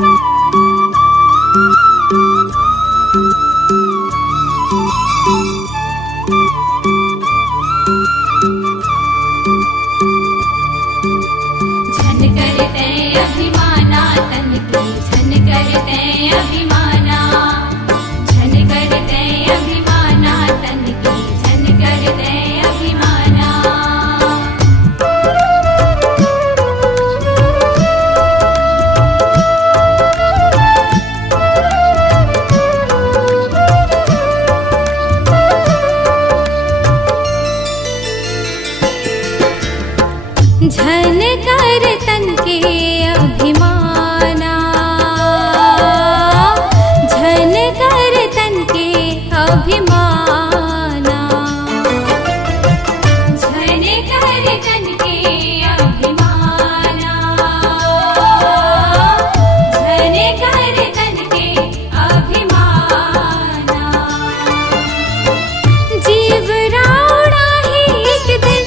झन कर तन के अभिमाना, झन कर तन के अभिमाना, झन कर तन के अभिमाना, झन कर तन के अभिमाना। जीव रावणा ही एक दिन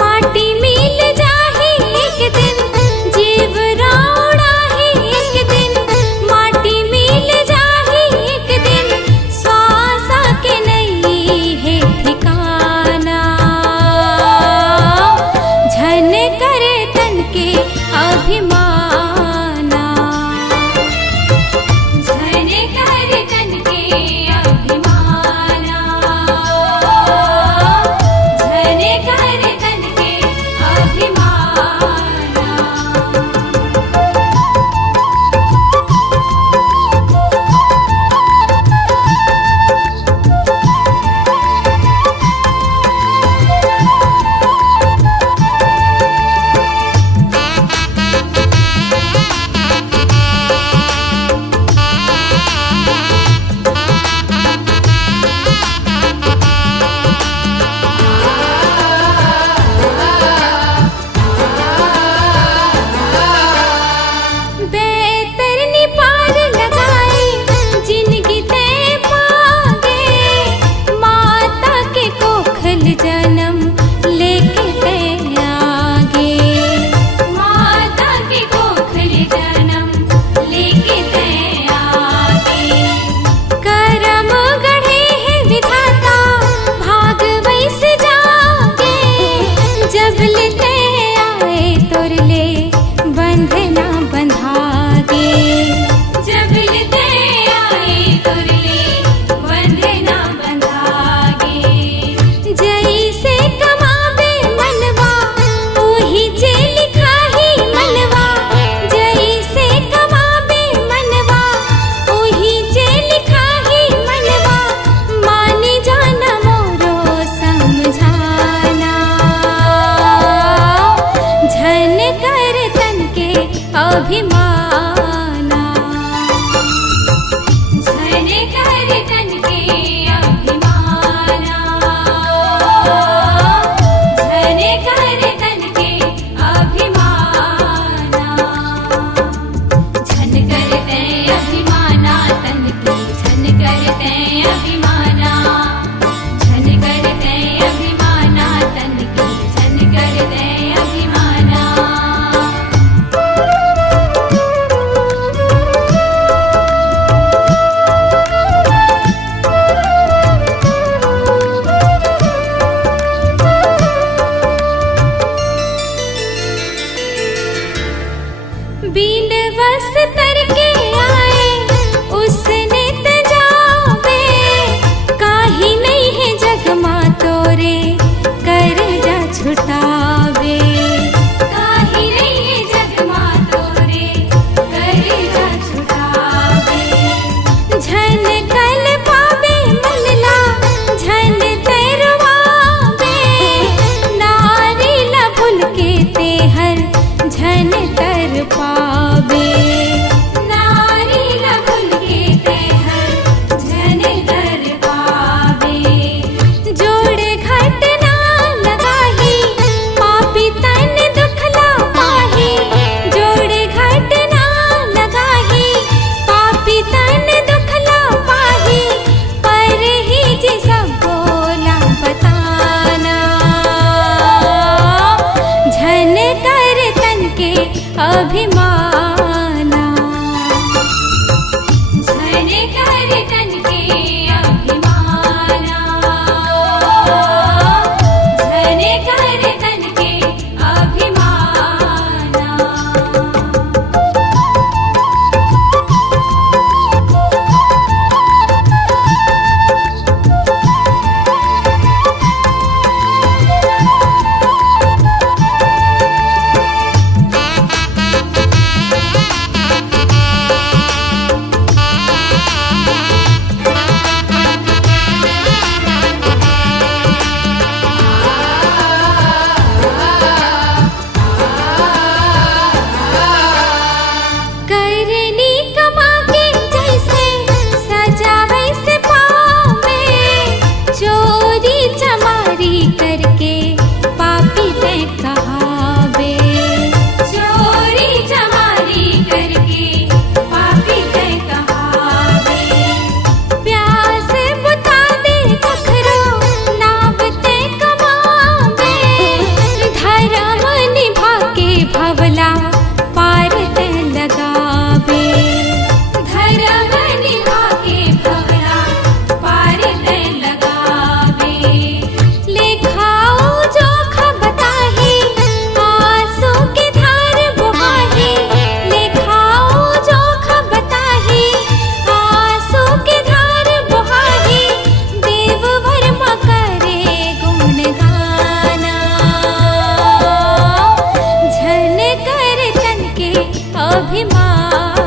माटी मिल जाही, एक दिन जीव रावणा ही एक दिन माटी मिल जाही, एक दिन श्वासा के नहीं है ठिकाना। झन करे तन के अभिमाना, झन करे तन के अभिमाना, झन करे तन के अभिमाना। बेतरनी पार लगाई जिंदगी ते पागे, माता के कोखल जन्म लेके ते आगे, माता के कोखल जन्म लेके ते आगे। करम गढ़े है विधाता भाग वैसे जागे, जब लेते आए तोरले बंधना बंधागे, जब लेते आए तोरले बंधना बंधागे। जैसे कमावे मनवा वही जे लिखाही मनवा, जैसे कमावे मनवा वही जे लिखाही मनवा। माने जाना मोरो समझाना, झन कर तन के अभिमाना, झन कर तन के अभिमाना, झन कर तन के अभिमाना। झन करते अभिमाना तन की, झन करते अभिमाना, झन करते अभिमाना तन की, झन करते अभिमाना। बीन वस्त्र के आए उसने तजावे, काही नहीं है जग माँ तोरे कर जा छुटावे। अभिमान।